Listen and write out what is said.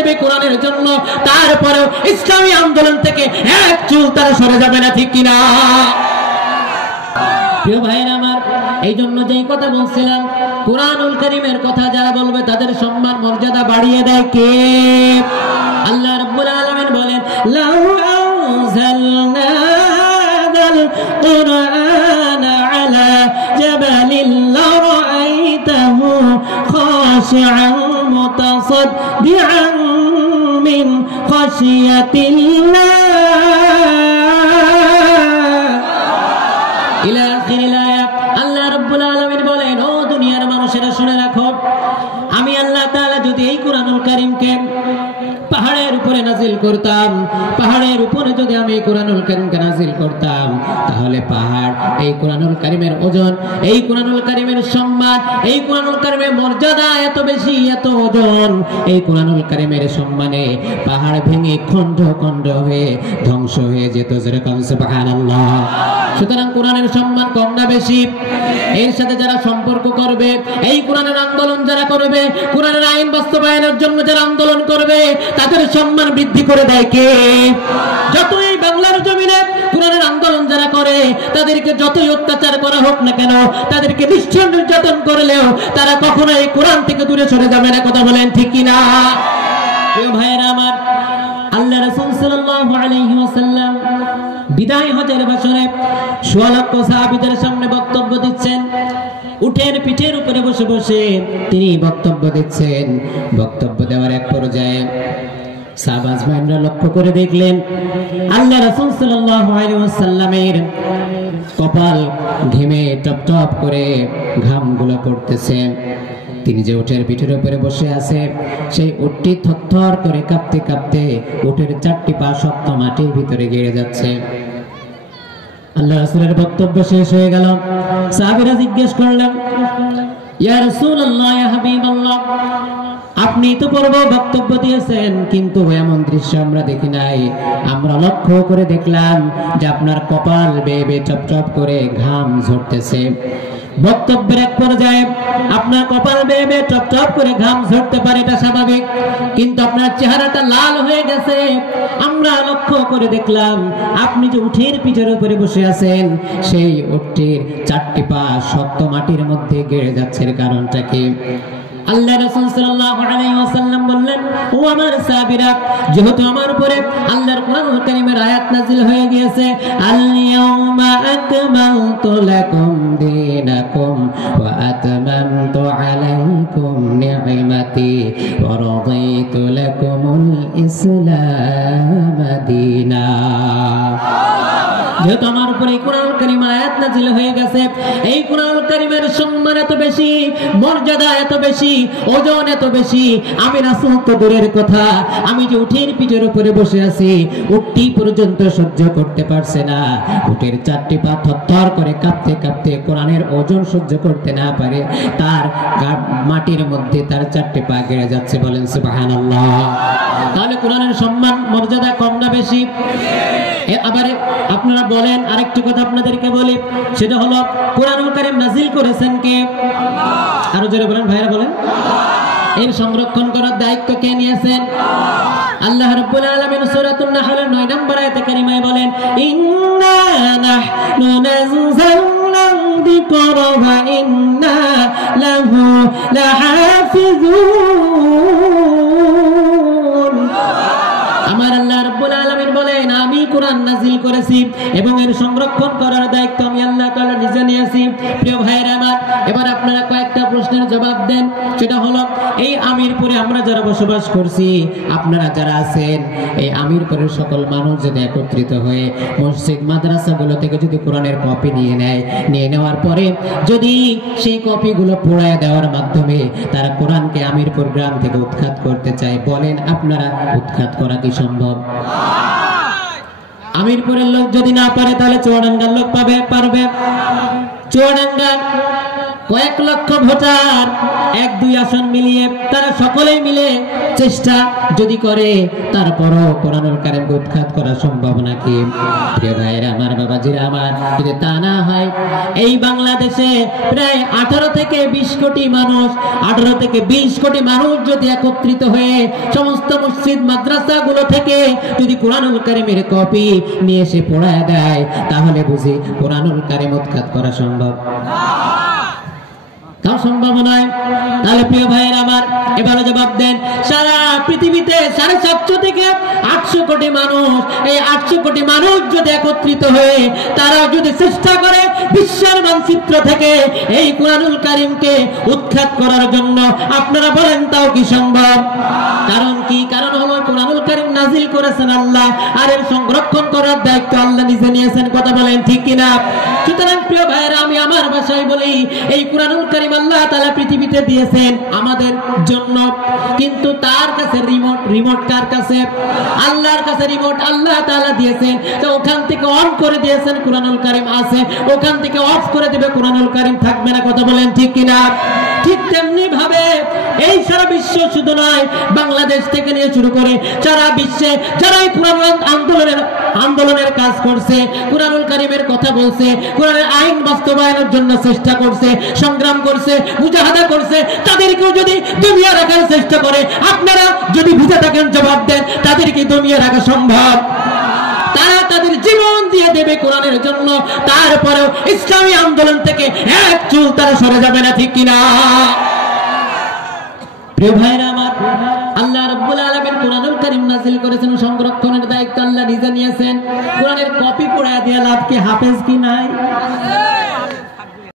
দেবে কোরআনের জন্য, তারপরেও ইসলামী আন্দোলন থেকে এক চুল তারা সরে যাবে না, ঠিক কিনা? প্রিয় ভাইরা আমার, এই জন্য যেই কথা বলছিলাম, কুরআনুল কারীমের কথা যারা বলবে তাদের সম্মান মর্যাদা বাড়িয়ে দেয় কে? আল্লাহ রাব্বুল আলামিন বলেন, লাউ আনজালনা হাযাল কুরআনা আলা জাবালিন লারাআইতাহু খাশিআন মুতাসাদ্দিআন মিন খাশিয়াতিল্লাহ ইলা আখিরিল আয়াত। আল্লাহ রাব্বুল আলামিন বলেন, ও দুনিয়ার মানুষেরা শুনে রাখো, আমি আল্লাহ তাআলা যদি এই কুরআনুল কারীমকে পাহাড়ের উপরে নাজিল করতাম, পাহাড়ের উপরে যদি আমি এই কুরআনুল কারীমকে নাজিল করতাম, তাহলে পাহাড় এই কুরআনুল কারীমের ওজন, এই কুরআনুল কারীমের সম্মান, এই কুরআনুল কারীমের মর্যাদা এত বেশি, এত ওজন, এই কুরআনুল কারীমের সম্মানে পাহাড় ভেঙে খণ্ড খণ্ড হয়ে ধ্বংস হয়ে যেত। যেরকম সুবহানাল্লাহ। সুতরাং কোরআনের সম্মান কম না বেশি? এর সাথে যারা সম্পর্ক করবে, এই কোরআনের আন্দোলন যারা করবে, কোরআনের আইন বাস্তবায়নের জন্য যারা আন্দোলন করবে, তাদের সম্মান বৃদ্ধি করে দেয় কে? যতই বাংলার জমিনে কোরআনের আন্দোলন যারা করে, তাদেরকে যতই অত্যাচার করা হোক না কেন, তাদেরকে নিশ্চয় নির্যাতন করলেও তারা কখনো এই কোরআন থেকে দূরে সরে যাবে না। কথা বলেন ঠিক কিনা? প্রিয় ভাইয়েরা আমার, আল্লাহ রাসূল সাল্লাল্লাহু আলাইহি ওয়াসাল্লাম বিদায় হজের বছরে ১৬ লক্ষ সাহাবীদের সামনে বক্তব্য দিচ্ছেন। উটের পিঠের উপরে বসে বসে তিনি বক্তব্য দিচ্ছেন। বক্তব্য দেওয়ার এক পর্যায়ে সাহাবা আজমাইনরা লক্ষ্য করে দেখলেন আল্লাহ রাসূল সাল্লাল্লাহু আলাইহি ওয়াসাল্লামের কপাল ঘেমে টপ টপ করে ঘামগুলো পড়তেছে। তিনি যে উটের পিঠের উপরে বসে আছে, সেই উটটি থরথর করে কাঁপতে কাঁপতে উটের ৪টি পা শক্ত মাটির ভিতরে গেড়ে যাচ্ছে। আল্লাহ রাসূলের বক্তব্য শেষ হয়ে গেল। সাহাবীরা জিজ্ঞেস করলেন, ইয়া রাসূলুল্লাহ, ইয়া হাবিবাল্লাহ, আপনি তো পূর্ব বক্তব্য দিয়েছেন, কিন্তু এমন দৃশ্য আমরা দেখি নাই। আমরা লক্ষ্য করে দেখলাম যে আপনার কপাল বেয়ে বেয়ে টপ টপ করে ঘাম ঝরতেছে। বক্তব্যের এক পর্যায়ে আপনার কপাল বেয়ে বেয়ে টপ টপ করে ঘাম ঝরতে পারে, এটা স্বাভাবিক, কিন্তু আপনার চেহারাটা লাল হয়ে গেছে। আমরা লক্ষ্য করে দেখলাম আপনি যে উটের পিঠের উপরে বসে আছেন, সেই উটটির ৪টি পা শক্ত মাটির মধ্যে গেড়ে যাচ্ছে। এর কারণটা কি? আল্লাহ রাসূল সাল্লাল্লাহু আলাইহি ওয়াসাল্লাম বললেন, ও আমার সাহাবীরা, যেহেতু আমার উপরে আল্লাহর কোরআনুল কারীমের আয়াত নাযিল হয়ে গিয়েছে, আল ইয়াউমা আকমালতু লাকুম দীনাকুম ওয়া আতমামতু আলাইকুম নি'মাতি ওয়া রাদিতু লাকুমুল ইসলাম দীনা। যেহেতু আমার উপরে এই কোরআনুল কারীমের আয়াত নাযিল হয়ে গেছে, এই কোরআনুল কারীমের সম্মান এত বেশি, মর্যাদা এত বেশি, ওজন এত বেশি, আমি রাসূল তো দূরের কথা, আমি যে উটের পিঠের উপরে বসে আছি, উটটি পর্যন্ত সহ্য করতে পারছে না। উটের ৪টি পা থরথর করে কাঁপতে কাঁপতে কোরআনের ওজন সহ্য করতে না পারে, তার মাটির মধ্যে তার ৪টি পা গেড়ে যাচ্ছে। বলেন সুবহানাল্লাহ। তাহলে কোরআনের সম্মান মর্যাদা কম না বেশি? আবার আপনারা বলেন, আরেকটি কথা আপনাদেরকে বলি, সেটা হলো কোরআনুল কারীম নাযিল করেছেন কে? আরো জোরে বলেন ভাইরা, বলেন। এর সংরক্ষণ করার দায়িত্ব কে নিয়েছেন? আল্লাহ রাব্বুল আলামিন সূরাতুন নাহলের ৯ নম্বর আয়াতে কারিমায় বলেন, ইন্না নাহনু নাযালনা যিকরা ওয়া ইন্না লাহু লাহাফিজুন। আমার আল্লাহ রাব্বুল আলামিন বলেন, আমি কোরআন নাযিল করেছি এবং এর সংরক্ষণ করার দায়িত্ব আমি আল্লাহ তাআলা নিজে নিয়েছি। প্রিয় ভাইরা আমার, এবার আপনারা কয়েকটা প্রশ্নের জবাব দেন। সেটা হলো, এই আমিরপুরে আমরা যারা বসবাস করছি, আপনারা যারা আছেন, এই আমিরপুরের সকল মানুষ যদি একত্রিত হয়ে মসজিদ মাদ্রাসাগুলো থেকে যদি কোরআনের কপি নিয়ে নেয়, নিয়ে নেওয়ার পরে যদি সেই কপিগুলো পোড়ায় দেওয়ার মাধ্যমে তারা কোরআনকে আমিরপুর গ্রাম থেকে উৎখাত করতে চায়, বলেন আপনারা উৎখাত করা কি সম্ভব? আমিরপুরের লোক যদি না পারে, তাহলে চুয়াডাঙ্গার লোক পারবে? চুয়াডাঙ্গার কয়েক লক্ষ ভোটার 1-2 আসন মিলিয়ে তারা সকলেই মিলে চেষ্টা যদি করে তারপরও কোরআনুল কারীমকে উৎখাত করা সম্ভব নাকি? প্রিয় ভাইরা আমার, বাবাজিরা আমার, যদি তা না হয় এই বাংলাদেশে প্রায় 18 থেকে 20 কোটি মানুষ, 18 থেকে 20 কোটি মানুষ যদি একত্রিত হয়ে সমস্ত মসজিদ মাদ্রাসাগুলো থেকে যদি কোরআনুল কারীমের কপি নিয়ে এসে পড়ায় দেয়, তাহলে বুঝি কোরআনুল কারীম উৎখাত করা সম্ভব? তাও সম্ভব নয়। তাহলে প্রিয় ভাইয়ের আমার, এবারে জবাব দেন, সারা পৃথিবীতে 750 থেকে 800 কোটি মানুষ, এই 800 কোটি মানুষ যদি একত্রিত হয়ে তারা যদি চেষ্টা করে বিশ্বের মানচিত্র থেকে এই কোরআনুল কারীমকে উৎখাত করার জন্য, আপনারা বলেন তাও কি সম্ভব? কারণ কি? কারণ হলো কোরআনুল কারীম নাজিল করেছেন আল্লাহ, আর এর সংরক্ষণ করার দায়িত্ব আল্লাহ নিজে নিয়েছেন। কথা বলেন ঠিক কিনা? সুতরাং প্রিয় ভাইয়েরা, আমি আমার ভাষায় বলি, এই কোরআনুল কারীম আল্লাহ তাআলা পৃথিবীতে দিয়েছেন আমাদের জন্য, কিন্তু তার কাছে রিমোট কার কাছে? আল্লাহর কাছে রিমোট আল্লাহ তাআলা দিয়েছেন। তো ওখান থেকে অন করে দিয়েছেন, কোরআনুল কারীম আছে, ওখান থেকে অফ করে দিবে, কোরআনুল কারীম থাকবে না। কথা বলেন ঠিক কিনা? ঠিক তেমনি ভাবে এই সারা বিশ্ব, শুধু নয় বাংলাদেশ থেকে নিয়ে শুরু করে সারা বিশ্বে যারা এই কোরআন আন্দোলনের কাজ করছে, কোরআনুল কারীমের কথা বলছে, কোরআনের আইন বাস্তবায়নের জন্য চেষ্টা করছে, সংগ্রাম করছে, মুজাহাদা করছে, তাদেরকেও যদি দমিয়ে রাখার চেষ্টা করে, আপনারা যদি বুঝে থাকেন জবাব দেন, তাদেরকে দমিয়ে রাখা সম্ভব? তারা তাদের জীবন দিয়ে দেবে কোরআনের জন্য, তারপরেও ইসলামী আন্দোলন থেকে এক চুল তারা সরে যাবে না। ঠিক কিনা? প্রিয় ভাইরা আমার, আল্লাহ রাব্বুল আলামিন কোরআনুল কারীম নাযিল করেছেন, সংরক্ষণের দায়িত্ব আল্লাহ নিজে নিয়েছেন। কোরআনের কপি পড়ায় দিয়ে লাভ কি? হাফেজ কি নাই?